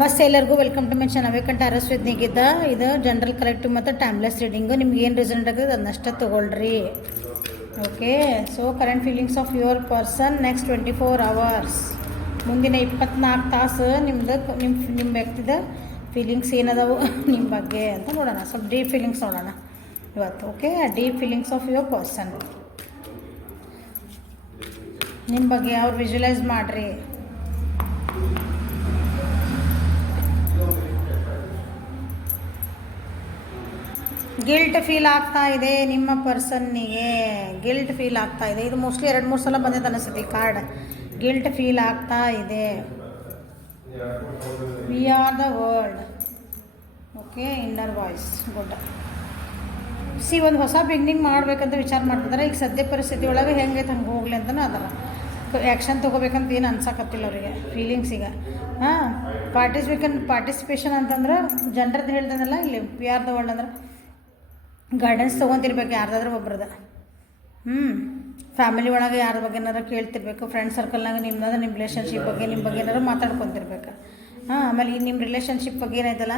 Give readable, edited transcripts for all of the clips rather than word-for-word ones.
ನಮಸ್ತೆ ಎಲ್ಲರಿಗೂ welcome to my channel ವೇಕಂಟ್ ಅರಸ್ ವಿತ್ ನಿಗಿದ್ದ ಇದು ಜನರಲ್ ಕಲೆಕ್ಟಿವ್ ಮತ್ತು ಟೈಮ್ಲೆಸ್ ರೀಡಿಂಗು ನಿಮ್ಗೆ ಏನು ರಿಸಲ್ಟ್ ಆಗುತ್ತೆ ಅದನ್ನಷ್ಟೇ ತೊಗೊಳ್ರಿ. Okay, so current feelings of your person next 24 hours, ಮುಂದಿನ 24 ತಾಸು ನಿಮ್ಮ ವ್ಯಕ್ತಿದ ಫೀಲಿಂಗ್ಸ್ ಏನದಾವು ನಿಮ್ಮ ಬಗ್ಗೆ ಅಂತ ನೋಡೋಣ. ಸ್ವಲ್ಪ ಡೀಪ್ ಫೀಲಿಂಗ್ಸ್ ನೋಡೋಣ ಇವತ್ತು. Okay, deep feelings of your person ನಿಮ್ಮ ಬಗ್ಗೆ ಅವ್ರು ವಿಜುವಲೈಸ್ ಮಾಡಿರಿ. ಗಿಲ್ಟ್ ಫೀಲ್ ಆಗ್ತಾ ಇದೆ ನಿಮ್ಮ ಪರ್ಸನ್ನಿಗೆ, ಗಿಲ್ಟ್ ಫೀಲ್ ಆಗ್ತಾ ಇದೆ. ಇದು ಮೋಸ್ಟ್ಲಿ 2-3 ಸಲ ಬಂದಿದ್ದು ಅನಿಸುತ್ತೆ ಕಾರ್ಡ್. ಗಿಲ್ಟ್ ಫೀಲ್ ಆಗ್ತಾ ಇದೆ. We are the world. Okay, inner voice good. ಒಂದು ಹೊಸ ಬಿಗ್ನಿಂಗ್ ಮಾಡ್ಬೇಕಂತ ವಿಚಾರ ಮಾಡ್ತಿದ್ದಾರೆ. ಈಗ ಸದ್ಯ ಪರಿಸ್ಥಿತಿ ಒಳಗೆ ಹೆಂಗೈತೆ ಹಂಗೆ ಹೋಗ್ಲಿ ಅಂತಲೂ ಅದರ ಆ್ಯಕ್ಷನ್ ತೊಗೋಬೇಕಂತ ಏನು ಅನ್ಸಕತ್ತಿಲ್ಲ ಅವರಿಗೆ ಫೀಲಿಂಗ್ಸಿಗೆ. ಹಾಂ, ಪಾರ್ಟಿಸಿಪೇಷನ್ ಅಂತಂದ್ರೆ ಜನರದ್ದು ಹೇಳ್ದನಲ್ಲ ಇಲ್ಲಿ ವಿ ಆರ್ ದ ವರ್ಲ್ಡ್ ಅಂದ್ರೆ ಗೈಡೆನ್ಸ್ ತೊಗೊತಿರ್ಬೇಕು ಯಾರ್ದಾದ್ರೂ ಒಬ್ರದ. ಫ್ಯಾಮಿಲಿ ಒಳಗೆ ಯಾರ ಬಗ್ಗೆ ಏನಾರು ಕೇಳ್ತಿರ್ಬೇಕು. ಫ್ರೆಂಡ್ ಸರ್ಕಲ್ನಾಗ ನಿಮ್ಮ ರಿಲೇಷನ್ಶಿಪ್ ಬಗ್ಗೆ ನಿಮ್ಮ ಬಗ್ಗೆ ಏನಾರು ಮಾತಾಡ್ಕೊತಿರ್ಬೇಕು. ಆಮೇಲೆ ಈ ನಿಮ್ಮ ರಿಲೇಷನ್ಶಿಪ್ ಬಗ್ಗೆ ಏನಾಯ್ತಲ್ಲ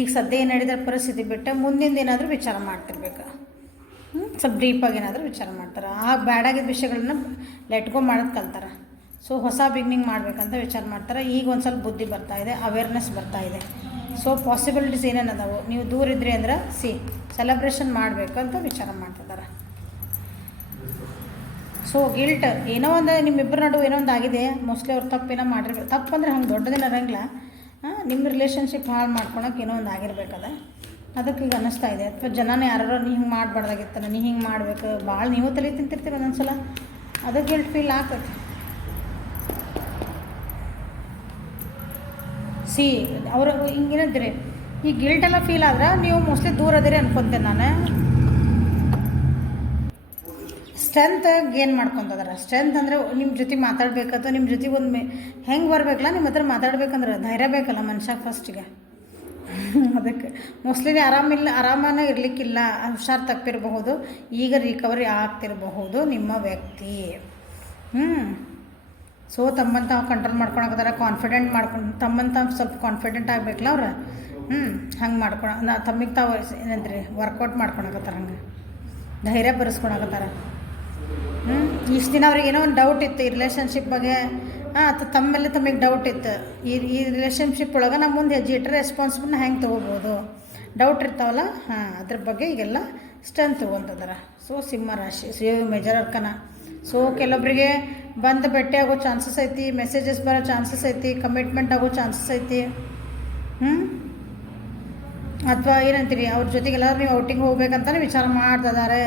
ಈಗ ಸದ್ಯ ಏನು ನಡೆದ ಪರಿಸ್ಥಿತಿ ಬಿಟ್ಟು ಮುಂದಿಂದ ಏನಾದರೂ ವಿಚಾರ ಮಾಡ್ತಿರ್ಬೇಕು. ಸ್ವಲ್ಪ ಡೀಪಾಗಿ ಏನಾದರೂ ವಿಚಾರ ಮಾಡ್ತಾರೆ. ಆ ಬ್ಯಾಡಾಗಿದ್ದ ವಿಷಯಗಳನ್ನ ಲೆಟ್ಗೋ ಮಾಡೋದು ಕಲ್ತಾರೆ. ಸೊ ಹೊಸ ಬಿಗ್ನಿಂಗ್ ಮಾಡಬೇಕಂತ ವಿಚಾರ ಮಾಡ್ತಾರೆ. ಈಗ ಒಂದು ಸ್ವಲ್ಪ ಬುದ್ಧಿ ಬರ್ತಾಯಿದೆ, ಅವೇರ್ನೆಸ್ ಬರ್ತಾಯಿದೆ. ಸೊ ಪಾಸಿಬಿಲಿಟೀಸ್ ಏನೇನು ಅದಾವು, ನೀವು ದೂರ ಇದ್ರಿ ಅಂದ್ರೆ ಸೆಲೆಬ್ರೇಷನ್ ಮಾಡಬೇಕು ಅಂತ ವಿಚಾರ ಮಾಡ್ತಿದ್ದಾರೆ. ಸೊ ಗಿಲ್ಟ್ ಏನೋ ಒಂದು ನಿಮ್ಮಿಬ್ಬರ ನಡುವೆ ಏನೋ ಒಂದು ಆಗಿದೆ. ಮೋಸ್ಟ್ಲಿ ಅವ್ರು ತಪ್ಪೇನೋ ಮಾಡಿರ್ಬೇಕು. ತಪ್ಪು ಅಂದರೆ ಹಂಗೆ ದೊಡ್ಡದೇನು ಇರೋಂಗಿಲ್ಲ. ನಿಮ್ಮ ರಿಲೇಷನ್ಶಿಪ್ ಹಾಳು ಮಾಡ್ಕೊಳಕ್ಕೆ ಏನೋ ಒಂದು ಆಗಿರ್ಬೇಕದ. ಅದಕ್ಕೆ ಈಗ ಅನ್ನಿಸ್ತಾ ಇದೆ. ಅಥವಾ ಜನನೇ ಯಾರೋ ನೀ ಹಿಂಗೆ ಮಾಡಬಾರ್ದಾಗಿತ್ತಾನೆ, ನೀ ಹಿಂಗೆ ಮಾಡಬೇಕು, ಭಾಳ ನೀವು ತಲೆ ತಿಂತಿರ್ತೀವಿ ಒಂದೊಂದು ಸಲ. ಅದಕ್ಕೆ ಗಿಲ್ಟ್ ಫೀಲ್ ಆಗ್ತೈತಿ. ಅವರು ಹಿಂಗೇನಂತೀರಿ, ಈ ಗಿಲ್ಟೆಲ್ಲ ಫೀಲ್ ಆದ್ರೆ ನೀವು ಮೋಸ್ಟ್ಲಿ ದೂರ ಅದಿರಿ ಅನ್ಕೊತೇನೆ ನಾನು. Strength gain ಮಾಡ್ಕೊತದಾರ. ಸ್ಟ್ರೆಂತ್ ಅಂದರೆ ನಿಮ್ಮ ಜೊತೆ ಮಾತಾಡಬೇಕಂತ, ನಿಮ್ಮ ಜೊತೆ ಒಂದು ಹೆಂಗೆ ಬರಬೇಕಲ್ಲ, ನಿಮ್ಮ ಹತ್ರ ಮಾತಾಡ್ಬೇಕಂದ್ರೆ ಧೈರ್ಯ ಬೇಕಲ್ಲ ಮನುಷ್ಯ ಫಸ್ಟಿಗೆ. ಅದಕ್ಕೆ ಮೋಸ್ಟ್ಲಿ ಆರಾಮನೇ ಇರಲಿಕ್ಕಿಲ್ಲ, ಹುಷಾರು ತಪ್ಪಿರಬಹುದು. ಈಗ ರಿಕವರಿ ಆಗ್ತಿರಬಹುದು ನಿಮ್ಮ ವ್ಯಕ್ತಿ. ಸೊ ತಮ್ಮನ್ನು ತಾವು ಕಂಟ್ರೋಲ್ ಮಾಡ್ಕೊಳಕತ್ತಾರ, ಕಾನ್ಫಿಡೆಂಟ್ ತಮ್ಮನ್ನು ತಾವು ಸ್ವಲ್ಪ ಕಾನ್ಫಿಡೆಂಟ್ ಆಗಬೇಕಲ್ಲ ಅವ್ರು. ಹಂಗೆ ತಮ್ಮಿಗೆ ತಾವು ಏನಂದ್ರಿ ವರ್ಕೌಟ್ ಮಾಡ್ಕೊಳಕತ್ತಾರ, ಹಂಗೆ ಧೈರ್ಯ ಬರೆಸ್ಕೊಳಕತ್ತಾರ. ಇಷ್ಟು ದಿನ ಅವ್ರಿಗೆ ಏನೋ ಒಂದು ಡೌಟ್ ಇತ್ತು ಈ ರಿಲೇಷನ್ಶಿಪ್ ಬಗ್ಗೆ. ಅಥವಾ ತಮ್ಮ ಮೇಲೆ ತಮಗೆ ಡೌಟ್ ಇತ್ತು. ಈ ರಿಲೇಷನ್ಶಿಪ್ ಒಳಗೆ ನಮ್ಮ ಮುಂದೆ ಹೆಜ್ಜೆ ಇಟ್ಟರೆ ರೆಸ್ಪಾನ್ಸಿಬಲ್ನ ಹೆಂಗೆ ತೊಗೋಬೋದು, ಡೌಟ್ ಇರ್ತಾವಲ್ಲ. ಅದ್ರ ಬಗ್ಗೆ ಈಗೆಲ್ಲ ಸ್ಟ್ರೆಂತ್ ತೊಗೊತದಾರ. ಸೊ ಸಿಂಹ ರಾಶಿ, ಮೇಜರ್ ಅರ್ಕನ. ಸೊ ಕೆಲವೊಬ್ಬರಿಗೆ ಬಂದು ಭೇಟಿ ಆಗೋ ಚಾನ್ಸಸ್ ಐತಿ, ಮೆಸೇಜಸ್ ಬರೋ ಚಾನ್ಸಸ್ ಐತಿ, ಕಮಿಟ್ಮೆಂಟ್ ಆಗೋ ಚಾನ್ಸಸ್ ಐತಿ. ಅಥವಾ ಏನಂತೀರಿ, ಅವ್ರ ಜೊತೆಗೆ ಎಲ್ಲರೂ ನೀವು ಔಟಿಂಗ್ ಹೋಗ್ಬೇಕಂತಲೇ ವಿಚಾರ ಮಾಡ್ತಿದ್ದಾರೆ.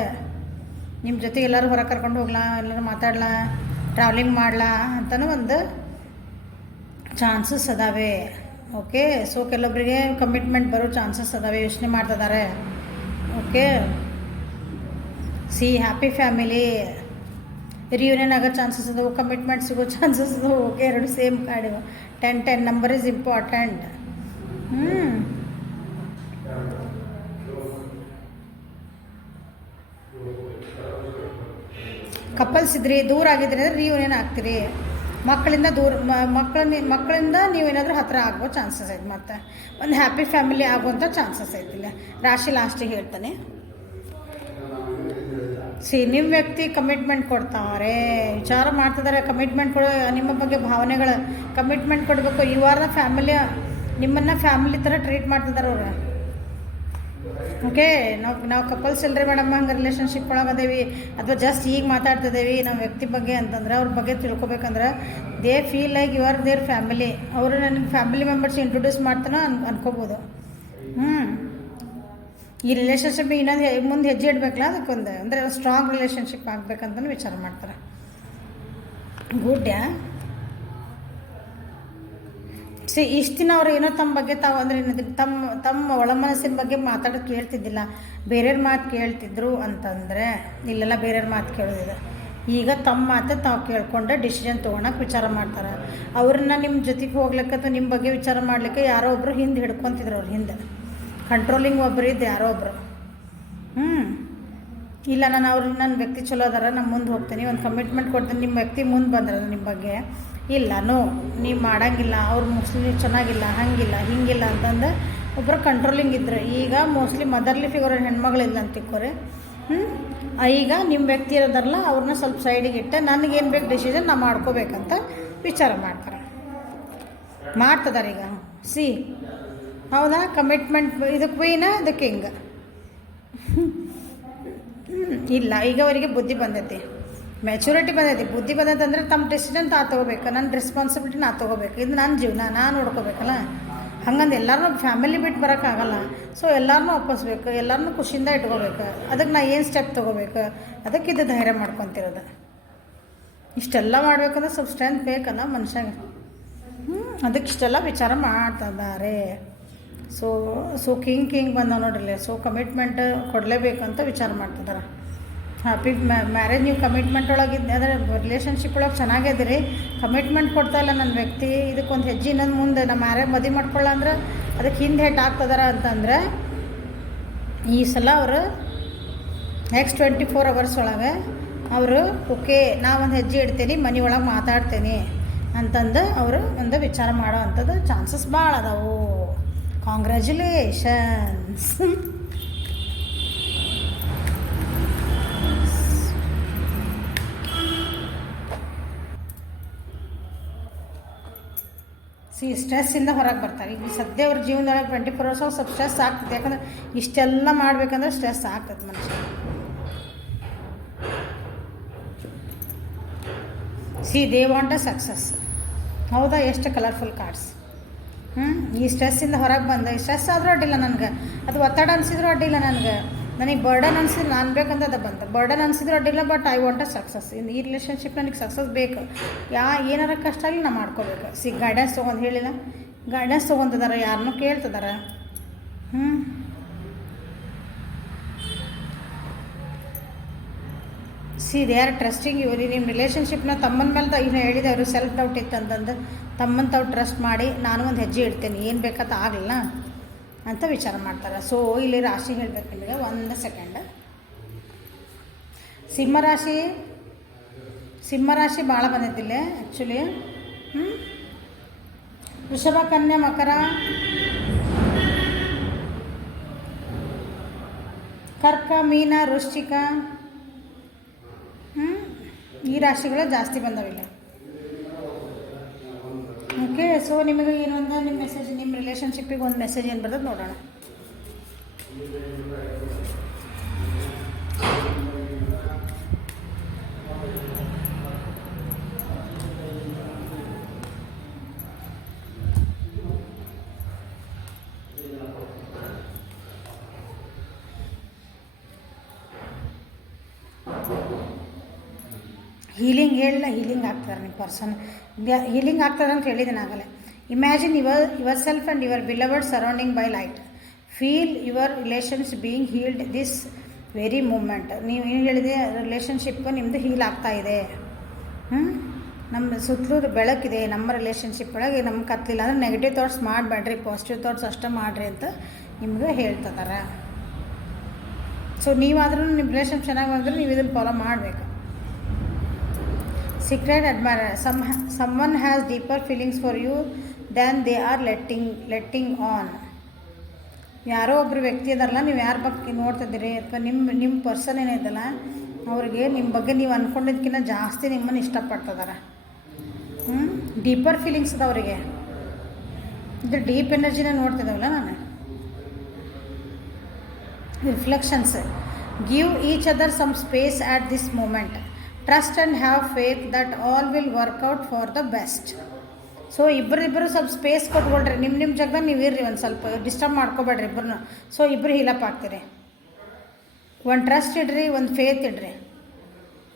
ನಿಮ್ಮ ಜೊತೆಗೆ ಎಲ್ಲರೂ ಹೊರಗೆ ಕರ್ಕೊಂಡು ಹೋಗ್ಲಾ, ಎಲ್ಲರೂ ಮಾತಾಡ್ಲಾ, ಟ್ರಾವೆಲಿಂಗ್ ಮಾಡ್ಲಾ ಅಂತಲೂ ಒಂದು ಚಾನ್ಸಸ್ ಅದಾವೆ. ಓಕೆ, ಸೊ ಕೆಲವೊಬ್ಬರಿಗೆ ಕಮಿಟ್ಮೆಂಟ್ ಬರೋ ಚಾನ್ಸಸ್ ಅದಾವೆ, ಯೋಚನೆ ಮಾಡ್ತಿದ್ದಾರೆ. ಓಕೆ, ಹ್ಯಾಪಿ ಫ್ಯಾಮಿಲಿ, ರಿಯೂನಿಯನ್ ಆಗೋ ಚಾನ್ಸಸ್ ಅದಾವೆ, ಕಮಿಟ್ಮೆಂಟ್ ಸಿಗೋ ಚಾನ್ಸಸ್ ಅದಾವೆ. ಓಕೆ, ಎರಡು same card. 10 number is important. Couples ಇದ್ರಿ, ದೂರ ಆಗಿದ್ರಿ ಅಂದರೆ ರಿಯೂನಿಯನ್ ಆಗ್ತೀರಿ. ಮಕ್ಕಳಿಂದ ನೀವೇನಾದರೂ ಹತ್ತಿರ ಆಗೋ ಚಾನ್ಸಸ್ ಐತೆ. ಮತ್ತು ಒಂದು ಹ್ಯಾಪಿ ಫ್ಯಾಮಿಲಿ ಆಗುವಂಥ ಚಾನ್ಸಸ್ ಐತಿಲ್ಲ. ರಾಶಿ ಲಾಸ್ಟಿಗೆ ಹೇಳ್ತಾನೆ. ನಿಮ್ಮ ವ್ಯಕ್ತಿ ಕಮಿಟ್ಮೆಂಟ್ ಕೊಡ್ತಾರೆ, ವಿಚಾರ ಮಾಡ್ತಿದ್ದಾರೆ. ಕಮಿಟ್ಮೆಂಟ್ ಕೊಡೋ ನಿಮ್ಮ ಬಗ್ಗೆ ಭಾವನೆಗಳು, ಕಮಿಟ್ಮೆಂಟ್ ಕೊಡಬೇಕು. ಯು ಆರ್ ದ ಫ್ಯಾಮಿಲಿ, ನಿಮ್ಮನ್ನು ಫ್ಯಾಮಿಲಿ ಥರ ಟ್ರೀಟ್ ಮಾಡ್ತಿದ್ದಾರೆ ಅವರು. ಓಕೆ, ನಾವು ಕಪಲ್ಸ್ ಇಲ್ಲರಿ ಮೇಡಮ್ ಹಂಗೆ ರಿಲೇಷನ್ಶಿಪ್ ಒಳಗೆ ಅದೇವಿ, ಅಥವಾ ಜಸ್ಟ್ ಈಗ ಮಾತಾಡ್ತಿದ್ದೇವೆ ನಮ್ಮ ವ್ಯಕ್ತಿ ಬಗ್ಗೆ ಅಂತಂದ್ರೆ, ಅವ್ರ ಬಗ್ಗೆ ತಿಳ್ಕೊಬೇಕಂದ್ರೆ they feel like you are their family. ಅವರು ನನಗೆ ಫ್ಯಾಮಿಲಿ ಮೆಂಬರ್ಸ್ ಇಂಟ್ರೊಡ್ಯೂಸ್ ಮಾಡ್ತಾನೋ ಅನ್ಕೋಬೋದು. ಈ ರಿಲೇಷನ್ಶಿಪ್ ಇನ್ನೊಂದು ಮುಂದೆ ಹೆಜ್ಜೆ ಇಡಬೇಕಲ್ಲ, ಅದಕ್ಕೊಂದು ಅಂದರೆ ಸ್ಟ್ರಾಂಗ್ ರಿಲೇಷನ್ಶಿಪ್ ಆಗಬೇಕಂತಲೂ ವಿಚಾರ ಮಾಡ್ತಾರೆ. ಗುಡ್. ಇಷ್ಟು ದಿನ ಅವ್ರು ಏನೋ ತಮ್ಮ ಬಗ್ಗೆ ತಾವು ಅಂದರೆ ತಮ್ಮ ಒಳ ಮನಸ್ಸಿನ ಬಗ್ಗೆ ಮಾತಾಡೋದು ಕೇಳ್ತಿದ್ದಿಲ್ಲ, ಬೇರೆಯವ್ರ ಮಾತು ಕೇಳ್ತಿದ್ರು ಅಂತಂದರೆ, ಇಲ್ಲೆಲ್ಲ ಬೇರೆಯವ್ರ ಮಾತು ಕೇಳೋದಿದೆ. ಈಗ ತಮ್ಮ ಮಾತು ತಾವು ಕೇಳ್ಕೊಂಡು ಡಿಸಿಷನ್ ತೊಗೊಳಕ್ಕೆ ವಿಚಾರ ಮಾಡ್ತಾರೆ. ಅವ್ರನ್ನ ನಿಮ್ಮ ಜೊತೆಗೆ ಹೋಗ್ಲಿಕ್ಕೆ ಅಥವಾ ನಿಮ್ಮ ಬಗ್ಗೆ ವಿಚಾರ ಮಾಡಲಿಕ್ಕೆ ಯಾರೋ ಒಬ್ಬರು ಹಿಂದೆ ಹಿಡ್ಕೊತಿದ್ರು. ಅವ್ರ ಹಿಂದೆ ಕಂಟ್ರೋಲಿಂಗ್ ಒಬ್ಬರು ಇದ್ದು ಯಾರೋ ಒಬ್ಬರು. ಇಲ್ಲ ನನ್ನ ವ್ಯಕ್ತಿ ಚಲೋ ಅದಾರ, ನಾನು ಮುಂದೆ ಹೋಗ್ತೀನಿ, ಒಂದು ಕಮಿಟ್ಮೆಂಟ್ ಕೊಡ್ತೀನಿ. ನಿಮ್ಮ ವ್ಯಕ್ತಿ ಮುಂದೆ ಬಂದ್ರೆ ನಿಮ್ಮ ಬಗ್ಗೆ ಇಲ್ಲ ನೋ ನೀವು ಮಾಡೋಂಗಿಲ್ಲ ಅವ್ರು ಮುಸ್ಲಿಮ್ ಚೆನ್ನಾಗಿಲ್ಲ ಹಾಗಿಲ್ಲ ಹಿಂಗಿಲ್ಲ ಅಂತಂದು ಒಬ್ಬರು ಕಂಟ್ರೋಲಿಂಗ್ ಇದ್ರೆ. ಈಗ ಮೋಸ್ಟ್ಲಿ ಮದರ್ಲಿ ಫಿಗರ್ ಹೆಣ್ಮಗಳಿಲ್ಲ ಅಂತ ತಿಕ್ಕೋರೆ. ಈಗ ನಿಮ್ಮ ವ್ಯಕ್ತಿ ಇರೋದಾರಲ್ಲ ಅವ್ರನ್ನ ಸ್ವಲ್ಪ ಸೈಡಿಗೆ ಇಟ್ಟು ನನಗೇನು ಬೇಕು ಡಿಸಿಷನ್ ನಾ ಮಾಡ್ಕೋಬೇಕಂತ ವಿಚಾರ ಮಾಡ್ತದಾರೆ ಈಗ. ಸಿ ಹೌದಾ, ಕಮಿಟ್ಮೆಂಟ್ ಇದು ಕ್ವೀನ ಇದು ಕಿಂಗ್. ಇಲ್ಲ, ಈಗ ಅವರಿಗೆ ಬುದ್ಧಿ ಬಂದೈತಿ, ಮೆಚುರಿಟಿ ಬಂದೈತಿ. ಬುದ್ಧಿ ಬಂದೈತೆ ಅಂದರೆ ತಮ್ಮ ಡಿಸಿಷನ್ ತೊಗೋಬೇಕು, ನನ್ನ ರೆಸ್ಪಾನ್ಸಿಬಿಲಿಟಿ ನಾ ತೊಗೋಬೇಕು, ಇದು ನನ್ನ ಜೀವನ ನಾನು ನೋಡ್ಕೋಬೇಕಲ್ಲ. ಹಂಗಂದು ಎಲ್ಲರೂ ಫ್ಯಾಮಿಲಿ ಬಿಟ್ಟು ಬರೋಕ್ಕಾಗಲ್ಲ. ಸೊ ಎಲ್ಲರನ್ನೂ ಒಪ್ಪಿಸ್ಬೇಕು, ಎಲ್ಲರನ್ನೂ ಖುಷಿಯಿಂದ ಇಟ್ಕೋಬೇಕು. ಅದಕ್ಕೆ ನಾ ಏನು ಸ್ಟೆಪ್ ತೊಗೋಬೇಕು, ಅದಕ್ಕೆ ಇದು ಧೈರ್ಯ ಮಾಡ್ಕೊತಿರೋದು. ಇಷ್ಟೆಲ್ಲ ಮಾಡ್ಬೇಕಂದ್ರೆ ಸ್ವಲ್ಪ ಸ್ಟ್ರೆಂತ್ ಬೇಕಲ್ಲ ಮನುಷ್ಯಗೆ. ಅದಕ್ಕೆ ಇಷ್ಟೆಲ್ಲ ವಿಚಾರ ಮಾಡ್ತಿದ್ದಾರೆ. ಸೊ ಕಿಂಗ್ ಬಂದ ನೋಡ್ರಿ. ಸೊ ಕಮಿಟ್ಮೆಂಟ್ ಕೊಡಲೇಬೇಕಂತ ವಿಚಾರ ಮಾಡ್ತಿದ್ದಾರೆ. ಹ್ಯಾಪಿ ಮ್ಯಾರೇಜ್ ನೀವು ಕಮಿಟ್ಮೆಂಟ್ ಒಳಗಿದ್ದೆ ಅಂದರೆ ರಿಲೇಷನ್ಶಿಪ್ ಒಳಗೆ ಚೆನ್ನಾಗಿದ್ದೀರಿ, ಕಮಿಟ್ಮೆಂಟ್ ಕೊಡ್ತಾಯಿಲ್ಲ ನನ್ನ ವ್ಯಕ್ತಿ, ಇದಕ್ಕೊಂದು ಹೆಜ್ಜೆ ಇನ್ನೊಂದು ಮುಂದೆ ನಮ್ಮ ಮದುವೆ ಮಾಡ್ಕೊಳ್ಳ ಅಂದ್ರೆ ಅದಕ್ಕೆ ಹಿಂದೆ ಹೆಟ್ ಆಗ್ತದಾರ ಅಂತಂದರೆ ಈ ಸಲ ಅವರು ನೆಕ್ಸ್ಟ್ 24 hours ಒಳಗೆ ಅವರು ಓಕೆ ನಾ ಒಂದು ಹೆಜ್ಜೆ ಇಡ್ತೀನಿ, ಮನೆ ಒಳಗೆ ಮಾತಾಡ್ತೀನಿ ಅಂತಂದು ಅವರು ಒಂದು ವಿಚಾರ ಮಾಡೋ ಅಂಥದ್ದು ಚಾನ್ಸಸ್ ಭಾಳ ಅದಾವು. ಕಾಂಗ್ರ್ಯಾಚುಲೇಷನ್ಸ್. ಸ್ಟ್ರೆಸ್ಸಿಂದ ಹೊರಗೆ ಬರ್ತಾರೆ. ಈಗ ಸದ್ಯ ಅವ್ರ ಜೀವನದೊಳಗೆ 24 hours ಸ್ವಲ್ಪ ಸ್ಟ್ರೆಸ್ ಆಗ್ತದೆ. ಯಾಕಂದ್ರೆ ಇಷ್ಟೆಲ್ಲ ಮಾಡ್ಬೇಕಂದ್ರೆ ಸ್ಟ್ರೆಸ್ ಆಗ್ತದೆ ಮನುಷ್ಯ. They want a success. ಹೌದಾ, ಎಷ್ಟು ಕಲರ್ಫುಲ್ ಕಾರ್ಡ್ಸ್. ಈ ಸ್ಟ್ರೆಸ್ಸಿಂದ ಹೊರಗೆ ಬಂದ. ಸ್ಟ್ರೆಸ್ ಆದರೂ ಅಡ್ಡಿಲ್ಲ ನನಗೆ, ಅದು ಒತ್ತಡ ಅನಿಸಿದ್ರು ಅಡ್ಡಿಲ್ಲ ನನಗೆ ಬರ್ಡನ್ ಅನಿಸಿದ್ರು ನಾನು ಬೇಕಂತ ಅದು ಬಂತು. ಬರ್ಡನ್ ಅನಿಸಿದ್ರು ಅಡ್ಡಿಲ್ಲ, but I want a success. ಈ ರಿಲೇಷನ್ಶಿಪ್ ನನಗೆ ಸಕ್ಸಸ್ ಬೇಕು. ಏನಾರ ಕಷ್ಟ ಆಗಲಿ ನಾ ಮಾಡ್ಕೋಬೇಕು. ಗೈಡೆನ್ಸ್ ತೊಗೊಂಡು ಹೇಳಿಲ್ಲ, ಗೈಡೆನ್ಸ್ ತೊಗೊತಿದಾರೆ, ಯಾರನ್ನೂ ಕೇಳ್ತಿದಾರೆ. ದೇ ಆರ್ ಟ್ರಸ್ಟಿಂಗ್ ಇವ್ರಿ. ನಿಮ್ಮ ರಿಲೇಷನ್ಶಿಪ್ನ ತಮ್ಮನ ಮೇಲೆ ಇನ್ನು ಹೇಳಿದೆ ಅವರು ಸೆಲ್ಫ್ ಡೌಟ್ ಇತ್ತು ಅಂತಂದು ತಮ್ಮನ್ನ ತಾವು ಟ್ರಸ್ಟ್ ಮಾಡಿ ನಾನು ಒಂದು ಹೆಜ್ಜೆ ಇಡ್ತೇನೆ, ಏನು ಬೇಕಂತ ಆಗಲಿಲ್ಲ ಅಂತ ವಿಚಾರ ಮಾಡ್ತಾರೆ. ಸೊ ಇಲ್ಲಿ ರಾಶಿ ಹೇಳಬೇಕು ನಿಮಗೆ. 1 ಸೆಕೆಂಡ್. ಸಿಂಹರಾಶಿ ಭಾಳ ಬಂದೈತಿಲ್ಲ ಆ್ಯಕ್ಚುಲಿ. ವೃಷಭ, ಕನ್ಯಾ, ಮಕರ, ಕರ್ಕ, ಮೀನ, ವೃಶ್ಚಿಕ, ಈ ರಾಶಿಗಳು ಜಾಸ್ತಿ ಬಂದವಿಲ್ಲ. ಓಕೆ. ಸೊ ನಿಮಗೆ ಏನೊಂದು ನಿಮ್ಮ ಮೆಸೇಜ್, ನಿಮ್ಮ ರಿಲೇಷನ್ಶಿಪ್ಪಿಗೆ ಒಂದು ಮೆಸೇಜ್ ಏನು ಬರ್ತದೆ ನೋಡೋಣ. ಹೀಲಿಂಗ್ ಹೇಳಿಲ್ಲ, ಹೀಲಿಂಗ್ ಆಗ್ತಾರೆ ನಿಮ್ಮ ಪರ್ಸನ್. ಹೀಲಿಂಗ್ ಆಗ್ತದೆ ಅಂತ ಹೇಳಿದ್ದೀನಿ ಆಗಲೇ. Imagine yourself and your beloved surrounding by light. Feel your relations being healed this very moment. ನೀವು ಏನು ಹೇಳಿದೆ, ರಿಲೇಷನ್ಶಿಪ್ ನಿಮ್ಮದು ಹೀಲ್ ಆಗ್ತಾಯಿದೆ. ನಮ್ಮ ಸುತ್ತಲೂ ಬೆಳಕಿದೆ. ನಮ್ಮ ರಿಲೇಷನ್ಶಿಪ್ ಒಳಗೆ ನಮ್ಗೆ ಕತ್ತಲಿಲ್ಲ ಅಂದರೆ ನೆಗೆಟಿವ್ ಥಾಟ್ಸ್ ಮಾಡಬೇಡ್ರಿ, ಪಾಸಿಟಿವ್ ಥಾಟ್ಸ್ ಅಷ್ಟೇ ಮಾಡಿರಿ ಅಂತ ನಿಮ್ಗೆ ಹೇಳ್ತಿದ್ದಾರೆ. ಸೊ ನೀವಾದ್ರೂ ನಿಮ್ಮ ರಿಲೇಷನ್ ಚೆನ್ನಾಗಿ ಬಂದರೆ ನೀವು ಇದನ್ನು ಫಾಲೋ ಮಾಡಬೇಕು. Secret admirer. Someone has deeper feelings for you than they are letting on. ಯಾರೋ ಒಬ್ಬರು ವ್ಯಕ್ತಿ ಇದಾರಲ್ಲ, ನೀವು ಯಾರ ಬಗ್ಗೆ ನೋಡ್ತಿದ್ದೀರಿ ಅಥವಾ ನಿಮ್ಮ ಪರ್ಸನ್ ಏನಿದೆಯಲ್ಲ ಅವ್ರಿಗೆ ನಿಮ್ಮ ಬಗ್ಗೆ ನೀವು ಅಂದ್ಕೊಂಡಿದ್ದಕ್ಕಿಂತ ಜಾಸ್ತಿ ನಿಮ್ಮನ್ನು ಇಷ್ಟಪಡ್ತಿದ್ದಾರೆ. ಡೀಪರ್ ಫೀಲಿಂಗ್ಸ್ ಅದ ಅವರಿಗೆ. ಇದು ಡೀಪ್ ಎನರ್ಜಿನ ನೋಡ್ತಿದ್ದಾವಲ್ಲ ನಾನು. Reflections. Give each other some space at this moment. Trust and have faith that all will work out for the best. So ಇಬ್ಬರಿಬ್ಬರು ಸ್ವಲ್ಪ ಸ್ಪೇಸ್ ಕೊಟ್ಕೊಳ್ರಿ. ನಿಮ್ಮ ಜಾಗದಾಗ ನೀವು ಇರ್ರಿ, ಒಂದು ಸ್ವಲ್ಪ ಡಿಸ್ಟರ್ಬ್ ಮಾಡ್ಕೋಬೇಡ್ರಿ ಇಬ್ಬರನ್ನ. ಸೊ ಇಬ್ಬರು ಹೀಲಪ್ ಆಗ್ತೀರಿ. ಒಂದು ಟ್ರಸ್ಟ್ ಇಡ್ರಿ, ಒಂದು ಫೇತ್ ಇಡ್ರಿ.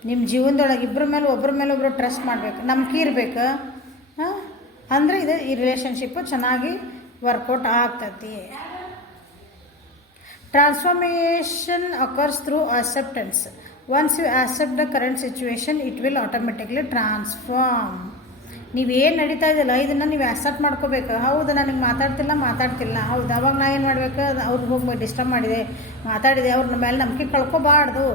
ನಿಮ್ಮ ಜೀವನದೊಳಗೆ ಒಬ್ಬರ ಮೇಲೆ ಒಬ್ಬರು ಟ್ರಸ್ಟ್ ಮಾಡಬೇಕು, ನಂಬಿಕೆ ಇರಬೇಕು. ಅಂದರೆ ಈ ರಿಲೇಷನ್ಶಿಪ್ಪು ಚೆನ್ನಾಗಿ ವರ್ಕೌಟ್ ಆಗ್ತೈತಿ. Transformation occurs through acceptance. Once you accept the current situation it will automatically transform. ನೀವೇನು ನಡೀತಾ ಇದೆಯಲ್ಲ ಇದನ್ನು ನೀವು ಆಕ್ಸೆಪ್ಟ್ ಮಾಡ್ಕೋಬೇಕು. ಹೌದು, ನನಗೆ ಮಾತಾಡ್ತಿಲ್ಲ, ಹೌದು, ಅವಾಗ ನಾ ಏನು ಮಾಡಬೇಕು, ಅವ್ರಿಗೆ ಹೋಗಿ ಡಿಸ್ಟರ್ಬ್ ಮಾಡಿದೆ, ಮಾತಾಡಿದೆ, ಅವ್ರ ಮೇಲೆ ನಂಬಿಕೆ ಕಳ್ಕೊಬಾರ್ದು.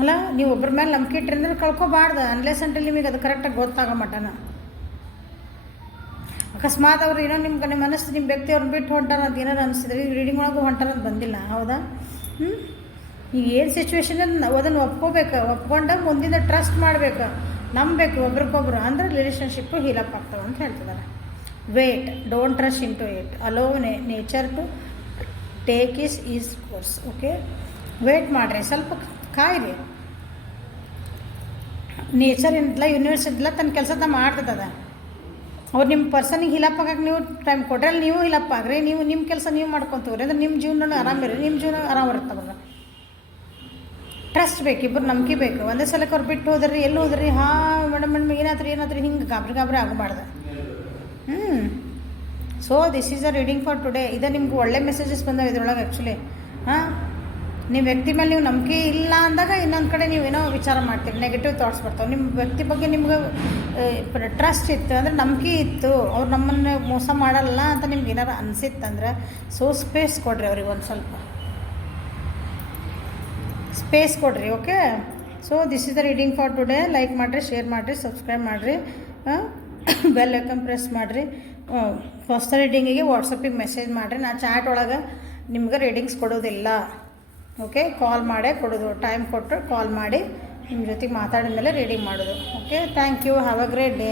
ಅಲ್ಲ ನೀವು ಒಬ್ಬರ ಮೇಲೆ ನಂಬಿಕೆ ಇಟ್ಟರೆ ಅಂದ್ರೆ ಕಳ್ಕೊಬಾರ್ದು ಅನ್ಲೆಸ್ ಅಂಟಲ್ಲಿ ನಿಮಗೆ ಅದು ಕರೆಕ್ಟಾಗಿ ಗೊತ್ತಾಗೋ ಮಟನ. ಅಕಸ್ಮಾತ್ ಅವ್ರು ಏನೋ ನಿಮ್ಮ ಮನಸ್ಸು ನಿಮ್ಮ ವ್ಯಕ್ತಿ ಅವ್ರನ್ನ ಬಿಟ್ಟು ಹೊಂಟಾರ ಅಂತ ಏನಾರು ಅನಿಸಿದ್ರೆ ರೀಡಿಂಗ್ ಒಳಗೂ ಹೊಂಟಾರ ಅಂತ ಬಂದಿಲ್ಲ, ಹೌದಾ? ಈಗ ಏನು ಸಿಚುವೇಶನ್ ಅದನ್ನು ಒಪ್ಕೊಂಡು ಮುಂದಿನ ಟ್ರಸ್ಟ್ ಮಾಡಬೇಕು, ನಂಬಬೇಕು ಒಬ್ರಿಗೊಬ್ರು, ಅಂದ್ರೆ ರಿಲೇಷನ್ಶಿಪ್ಪು ಹೀಲಪ್ ಆಗ್ತವೆ ಅಂತ ಹೇಳ್ತಿದ್ದಾರೆ. Wait, don't trust into it, allow nature to take its course. Okay, wait ಮಾಡಿರಿ, ಸ್ವಲ್ಪ ಕಾಯಿರಿ. ನೇಚರ್ ಇಂತಲ್ಲ, ಯೂನಿವರ್ಸ್ ಇಂತಲ್ಲ, ತನ್ನ ಕೆಲಸ ತಾ ಮಾಡ್ತದ. ಅವ್ರು ನಿಮ್ಮ ಪರ್ಸನಿಗೆ ಹಿಲಪ್ ಆಗಕ್ಕೆ ನೀವು ಟೈಮ್ ಕೊಟ್ರೆ ಅಲ್ಲಿ ನೀವು ಹಿಲಪ್ ಆಗ್ರಿ, ನೀವು ನಿಮ್ಮ ಕೆಲಸ ನೀವು ಮಾಡ್ಕೊತೀವ್ರಿ ಅಂದ್ರೆ ನಿಮ್ಮ ಜೀವನ ಆರಾಮಿರಿ, ನಿಮ್ಮ ಜೀವನ ಆರಾಮ ಇರ್ತವ್ರ. ಟ್ರಸ್ಟ್ ಬೇಕು, ಇಬ್ಬರು ನಂಬಿಕೆ ಬೇಕು. ಒಂದೇ ಸಲಕ್ಕೆ ಅವ್ರು ಬಿಟ್ಟು ಹೋದ್ರಿ, ಎಲ್ಲಿ ಹೋದ್ರಿ, ಮೇಡಮ್ ಏನಾದ್ರಿ ಹಿಂಗೆ ಗಾಬರಿ ಆಗಬಾರ್ದು. So this is a reading for today. ಇದು ನಿಮ್ಗೆ ಒಳ್ಳೆ ಮೆಸೇಜಸ್ ಬಂದಾವೆ ಇದ್ರೊಳಗೆ ಆ್ಯಕ್ಚುಲಿ. ನಿಮ್ಮ ವ್ಯಕ್ತಿ ಮೇಲೆ ನೀವು ನಂಬಿಕೆ ಇಲ್ಲ ಅಂದಾಗ ಇನ್ನೊಂದು ಕಡೆ ನೀವು ಏನೋ ವಿಚಾರ ಮಾಡ್ತೀರಿ, ನೆಗೆಟಿವ್ ಥಾಟ್ಸ್ ಬರ್ತಾವೆ. ನಿಮ್ಮ ವ್ಯಕ್ತಿ ಬಗ್ಗೆ ನಿಮ್ಗೆ ಟ್ರಸ್ಟ್ ಇತ್ತು ಅಂದರೆ, ನಂಬಿಕೆ ಇತ್ತು, ಅವ್ರು ನಮ್ಮನ್ನು ಮೋಸ ಮಾಡಲ್ಲ ಅಂತ ನಿಮ್ಗೆ ಏನಾರು ಅನಿಸಿತ್ತಂದ್ರೆ, ಸೊ ಸ್ಪೇಸ್ ಕೊಡ್ರಿ ಅವ್ರಿಗೆ, ಒಂದು ಸ್ವಲ್ಪ ಸ್ಪೇಸ್ ಕೊಡ್ರಿ. Okay, so this is the reading for today. Like ಮಾಡಿರಿ, ಶೇರ್ ಮಾಡಿರಿ, ಸಬ್ಸ್ಕ್ರೈಬ್ ಮಾಡಿರಿ, ಬೆಲ್ ಐಕನ್ ಪ್ರೆಸ್ ಮಾಡಿರಿ. ಫಸ್ಟ್ ರೀಡಿಂಗಿಗೆ ವಾಟ್ಸಪ್ಪಿಗೆ ಮೆಸೇಜ್ ಮಾಡಿರಿ. ನಾನು ಚಾಟ್ ಒಳಗೆ ನಿಮ್ಗೆ ರೀಡಿಂಗ್ಸ್ ಕೊಡೋದಿಲ್ಲ. ಓಕೆ, ಕಾಲ್ ಮಾಡೇ ಕೊಡೋದು, ಟೈಮ್ ಕೊಟ್ಟು ಕಾಲ್ ಮಾಡಿ ನಿಮ್ಮ ಜೊತೆಗೆ ಮಾತಾಡಿದ ಮೇಲೆ ರೀಡಿಂಗ್ ಮಾಡೋದು. Okay, thank you, have a great day.